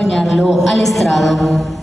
acompañarlo al estrado.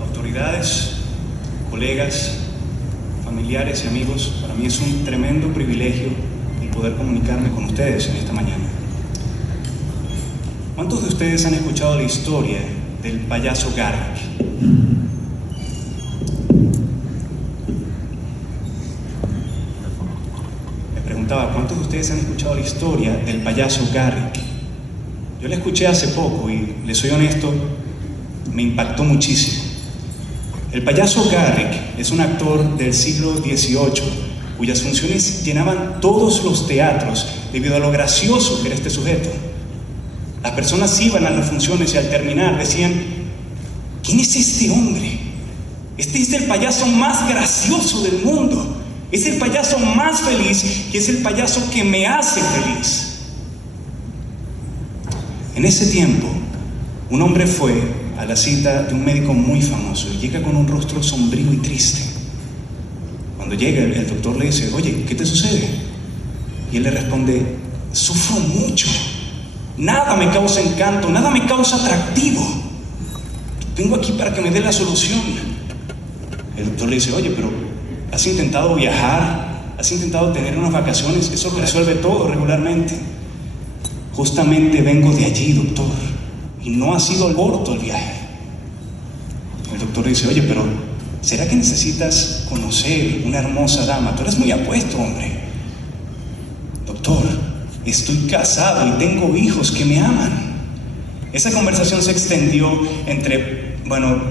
Autoridades, colegas, familiares y amigos, para mí es un tremendo privilegio el poder comunicarme con ustedes en esta mañana. ¿Cuántos de ustedes han escuchado la historia del payaso Garrick? Me preguntaba, ¿cuántos de ustedes han escuchado la historia del payaso Garrick? Yo la escuché hace poco y, les soy honesto, me impactó muchísimo. El payaso Garrick es un actor del siglo XVIII, cuyas funciones llenaban todos los teatros debido a lo gracioso que era este sujeto. Las personas iban a las funciones y al terminar decían: ¿quién es este hombre? Este es el payaso más gracioso del mundo. Es el payaso más feliz y es el payaso que me hace feliz. En ese tiempo, un hombre fue a la cita de un médico muy famoso y llega con un rostro sombrío y triste. Cuando llega, el doctor le dice: oye, ¿qué te sucede? Y él le responde: sufro mucho. Nada me causa encanto, nada me causa atractivo. Vengo aquí para que me dé la solución. El doctor le dice: oye, pero ¿has intentado viajar? ¿Has intentado tener unas vacaciones? Eso resuelve todo regularmente. Justamente vengo de allí, doctor, y no ha sido corto el viaje. El doctor le dice: oye, pero ¿será que necesitas conocer una hermosa dama? Tú eres muy apuesto, hombre. Doctor, estoy casado y tengo hijos que me aman. Esa conversación se extendió entre,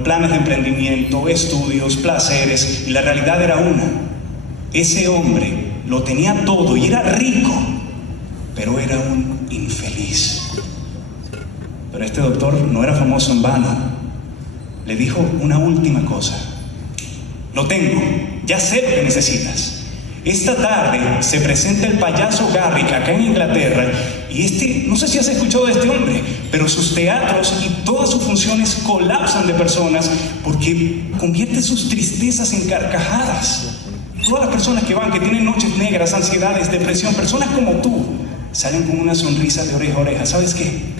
planes de emprendimiento, estudios, placeres, y la realidad era una: ese hombre lo tenía todo y era rico, pero era un infeliz. Pero este doctor no era famoso en vano. Le dijo una última cosa: lo tengo, ya sé lo que necesitas. Esta tarde se presenta el payaso Garrick acá en Inglaterra y no sé si has escuchado de este hombre, pero sus teatros y todas sus funciones colapsan de personas porque convierte sus tristezas en carcajadas. Todas las personas que van, que tienen noches negras, ansiedades, depresión, personas como tú, salen con una sonrisa de oreja a oreja. ¿Sabes qué?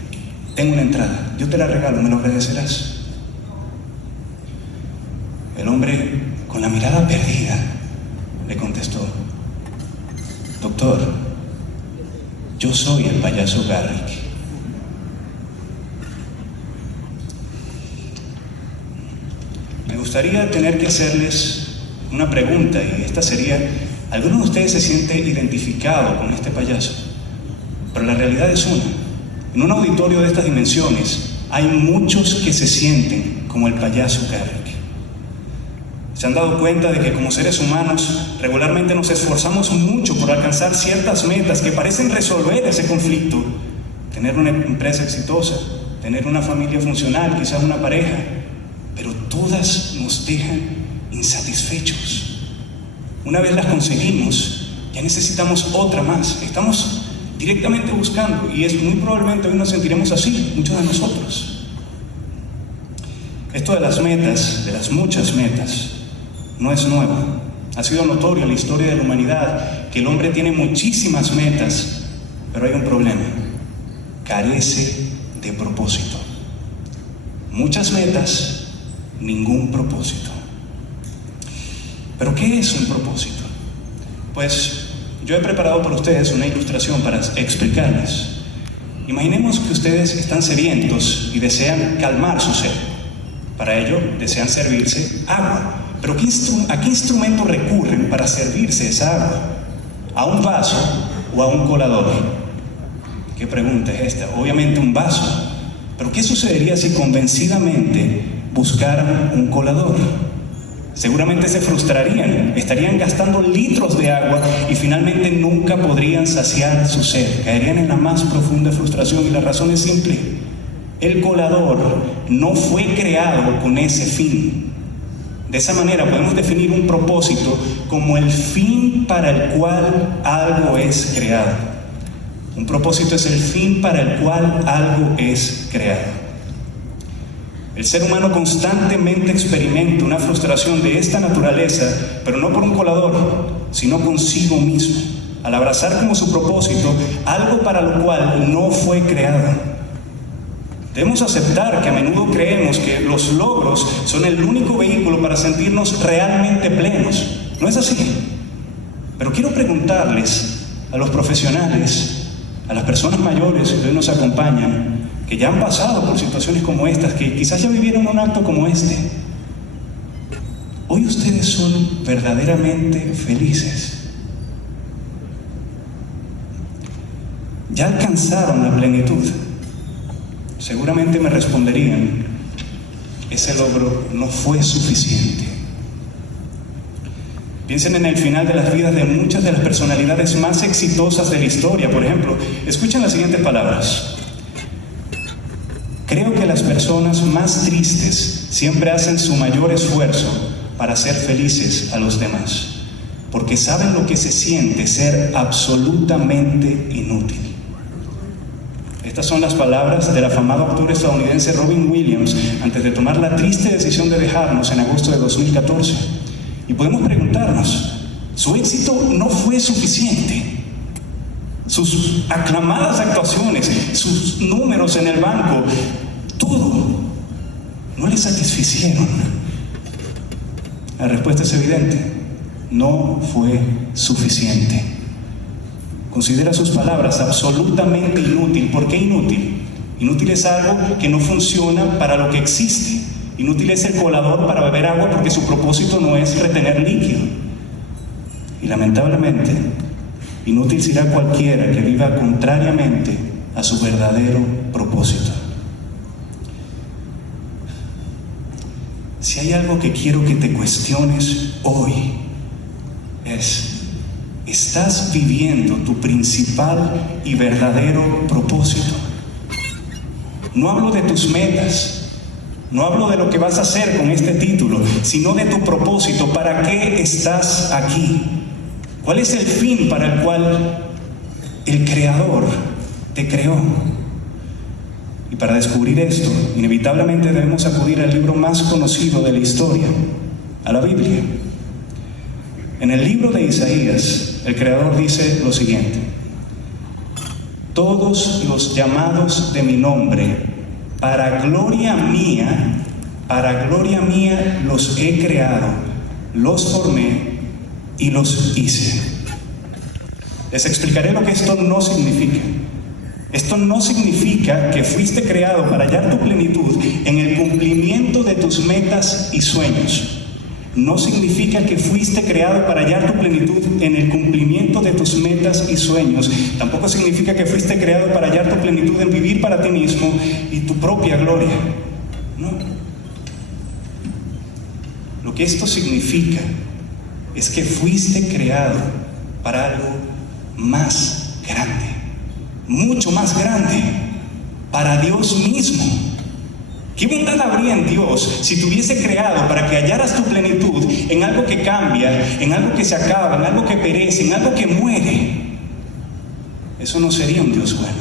Tengo una entrada, yo te la regalo, me lo agradecerás. El hombre, con la mirada perdida, le contestó: doctor, yo soy el payaso Garrick. Me gustaría tener que hacerles una pregunta, y esta sería: ¿alguno de ustedes se siente identificado con este payaso? Pero la realidad es una: en un auditorio de estas dimensiones hay muchos que se sienten como el payaso Garrick. ¿Se han dado cuenta de que como seres humanos regularmente nos esforzamos mucho por alcanzar ciertas metas que parecen resolver ese conflicto? Tener una empresa exitosa, tener una familia funcional, quizás una pareja, pero todas nos dejan insatisfechos. Una vez las conseguimos, ya necesitamos otra más. Estamos directamente buscando, y muy probablemente hoy nos sentiremos así, muchos de nosotros. Esto de las metas, de las muchas metas, no es nuevo. Ha sido notorio en la historia de la humanidad que el hombre tiene muchísimas metas, pero hay un problema: carece de propósito. Muchas metas, ningún propósito. Pero ¿qué es un propósito? Pues yo he preparado para ustedes una ilustración para explicarles. Imaginemos que ustedes están sedientos y desean calmar su sed. Para ello desean servirse agua. Pero ¿a qué instrumento recurren para servirse esa agua? ¿A un vaso o a un colador? ¿Qué pregunta es esta? Obviamente un vaso. Pero ¿qué sucedería si convencidamente buscaran un colador? Seguramente se frustrarían, estarían gastando litros de agua y finalmente nunca podrían saciar su sed. Caerían en la más profunda frustración y la razón es simple. El colador no fue creado con ese fin. De esa manera podemos definir un propósito como el fin para el cual algo es creado. Un propósito es el fin para el cual algo es creado. El ser humano constantemente experimenta una frustración de esta naturaleza, pero no por un colador, sino consigo mismo, al abrazar como su propósito algo para lo cual no fue creado. Debemos aceptar que a menudo creemos que los logros son el único vehículo para sentirnos realmente plenos. ¿No es así? Pero quiero preguntarles a los profesionales, a las personas mayores que hoy nos acompañan, que ya han pasado por situaciones como estas, que quizás ya vivieron un acto como este. Hoy ustedes son verdaderamente felices. ¿Ya alcanzaron la plenitud? Seguramente me responderían, ese logro no fue suficiente. Piensen en el final de las vidas de muchas de las personalidades más exitosas de la historia. Por ejemplo, escuchen las siguientes palabras. Creo que las personas más tristes siempre hacen su mayor esfuerzo para hacer felices a los demás, porque saben lo que se siente ser absolutamente inútil. Estas son las palabras del afamado actor estadounidense Robin Williams antes de tomar la triste decisión de dejarnos en agosto de 2014. Y podemos preguntarnos, ¿su éxito no fue suficiente? Sus aclamadas actuaciones, sus números en el banco, todo, ¿no le satisficieron? La respuesta es evidente, no fue suficiente. Considera sus palabras absolutamente inútil. ¿Por qué inútil? Inútil es algo que no funciona para lo que existe. Inútil es el colador para beber agua porque su propósito no es retener líquido. Y lamentablemente, inútil será cualquiera que viva contrariamente a su verdadero propósito. Si hay algo que quiero que te cuestiones hoy, ¿estás viviendo tu principal y verdadero propósito? No hablo de tus metas, no hablo de lo que vas a hacer con este título, sino de tu propósito. ¿Para qué estás aquí? ¿Cuál es el fin para el cual el Creador te creó? Y para descubrir esto, inevitablemente debemos acudir al libro más conocido de la historia, a la Biblia. En el libro de Isaías, el Creador dice lo siguiente: todos los llamados de mi nombre, para gloria mía los he creado, los formé y los hice. Les explicaré lo que esto no significa. Esto no significa que fuiste creado para hallar tu plenitud en el cumplimiento de tus metas y sueños. No significa que fuiste creado para hallar tu plenitud en el cumplimiento de tus metas y sueños. Tampoco significa que fuiste creado para hallar tu plenitud en vivir para ti mismo y tu propia gloria. No. Lo que esto significa es que fuiste creado para algo más grande, mucho más grande, para Dios mismo. ¿Qué bondad habría en Dios si te hubiese creado para que hallaras tu plenitud en algo que cambia, en algo que se acaba, en algo que perece, en algo que muere? Eso no sería un Dios bueno.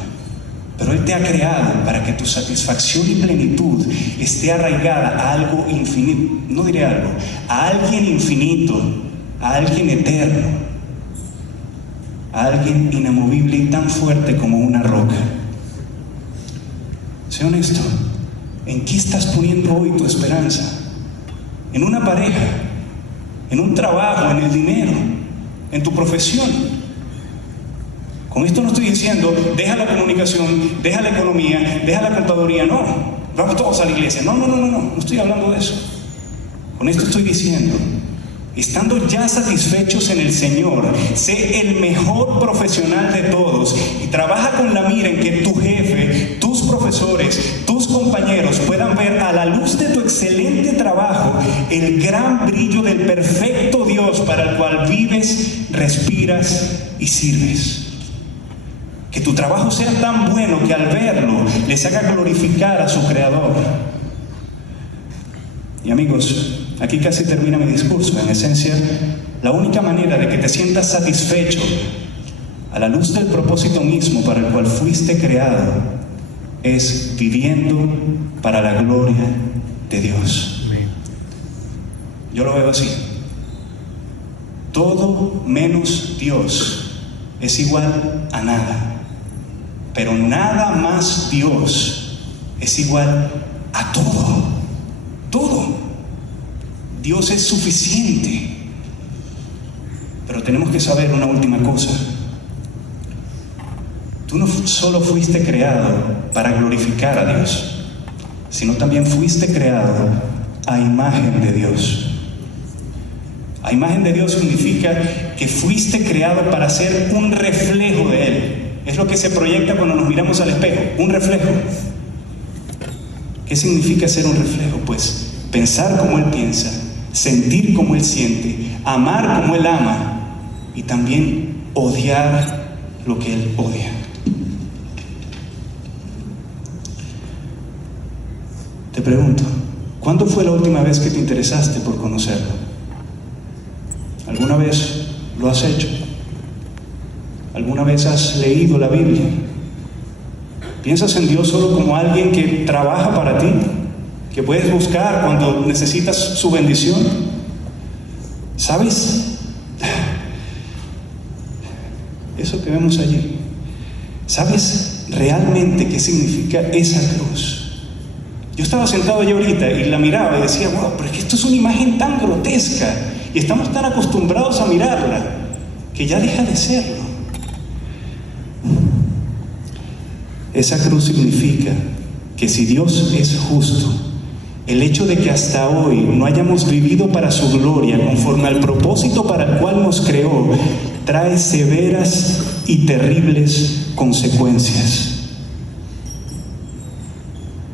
Pero Él te ha creado para que tu satisfacción y plenitud esté arraigada a algo infinito. No diré algo, a alguien infinito, a alguien eterno, a alguien inamovible y tan fuerte como una roca. Sé honesto. ¿En qué estás poniendo hoy tu esperanza? ¿En una pareja? en un trabajo, en el dinero, en tu profesión. Con esto no estoy diciendo, deja la comunicación, deja la economía, deja la contaduría, no, vamos todos a la iglesia. No estoy hablando de eso. Con esto estoy diciendo, estando ya satisfechos en el Señor, sé el mejor profesional de todos y trabaja con la mira en que tu jefe, tus profesores, tus compañeros puedan ver a la luz de tu excelente trabajo el gran brillo del perfecto Dios para el cual vives, respiras y sirves. Que tu trabajo sea tan bueno que al verlo les haga glorificar a su Creador. Y amigos, aquí casi termina mi discurso. En esencia, la única manera de que te sientas satisfecho a la luz del propósito mismo para el cual fuiste creado es viviendo para la gloria de Dios. Yo lo veo así. Todo menos Dios es igual a nada. Pero nada más Dios es igual a todo. Todo. Dios es suficiente. Pero tenemos que saber una última cosa. Tú no solo fuiste creado para glorificar a Dios, sino también fuiste creado a imagen de Dios. A imagen de Dios significa que fuiste creado para ser un reflejo de Él. Es lo que se proyecta cuando nos miramos al espejo, un reflejo. ¿Qué significa ser un reflejo? Pues pensar como Él piensa, sentir como Él siente, amar como Él ama y también odiar lo que Él odia. Te pregunto, ¿cuándo fue la última vez que te interesaste por conocerlo? ¿Alguna vez lo has hecho? ¿Alguna vez has leído la Biblia? ¿Piensas en Dios solo como alguien que trabaja para ti, que puedes buscar cuando necesitas su bendición? ¿Sabes? Eso que vemos allí. ¿Sabes realmente qué significa esa cruz? Yo estaba sentado allí ahorita y la miraba y decía, wow, pero es que esto es una imagen tan grotesca y estamos tan acostumbrados a mirarla que ya deja de serlo. Esa cruz significa que si Dios es justo, el hecho de que hasta hoy no hayamos vivido para su gloria conforme al propósito para el cual nos creó, trae severas y terribles consecuencias.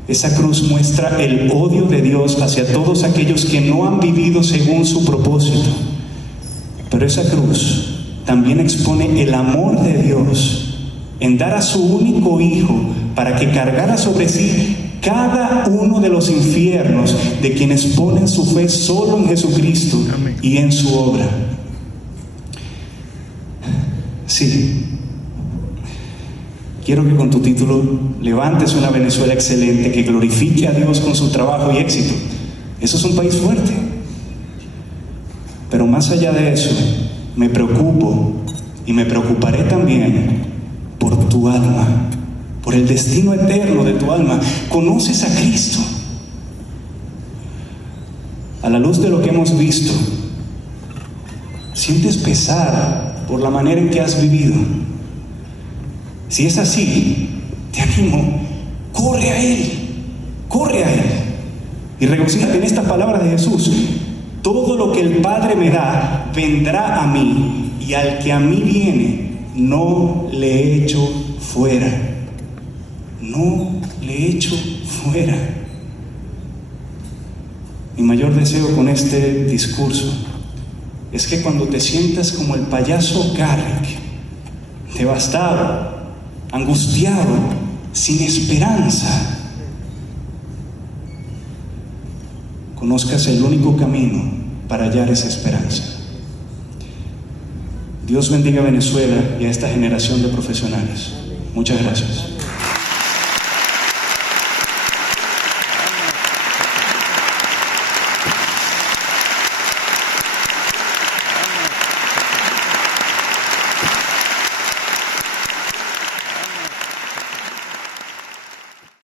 Esa cruz muestra el odio de Dios hacia todos aquellos que no han vivido según su propósito. Pero esa cruz también expone el amor de Dios en dar a su único Hijo para que cargara sobre sí cada uno de los infiernos de quienes ponen su fe solo en Jesucristo y en su obra. Sí, quiero que con tu título levantes una Venezuela excelente que glorifique a Dios con su trabajo y éxito. Eso es un país fuerte. Pero más allá de eso, me preocupo y me preocuparé también por tu alma, por el destino eterno de tu alma. ¿Conoces a Cristo? A la luz de lo que hemos visto, ¿sientes pesar por la manera en que has vivido? Si es así, te animo, corre a Él, corre a Él. Y regocíjate en estas palabras de Jesús: todo lo que el Padre me da, vendrá a mí, y al que a mí viene, no le echo fuera. No le echo fuera. Mi mayor deseo con este discurso es que cuando te sientas como el payaso Garrick, devastado, angustiado, sin esperanza, conozcas el único camino para hallar esa esperanza. Dios bendiga a Venezuela y a esta generación de profesionales. Muchas gracias.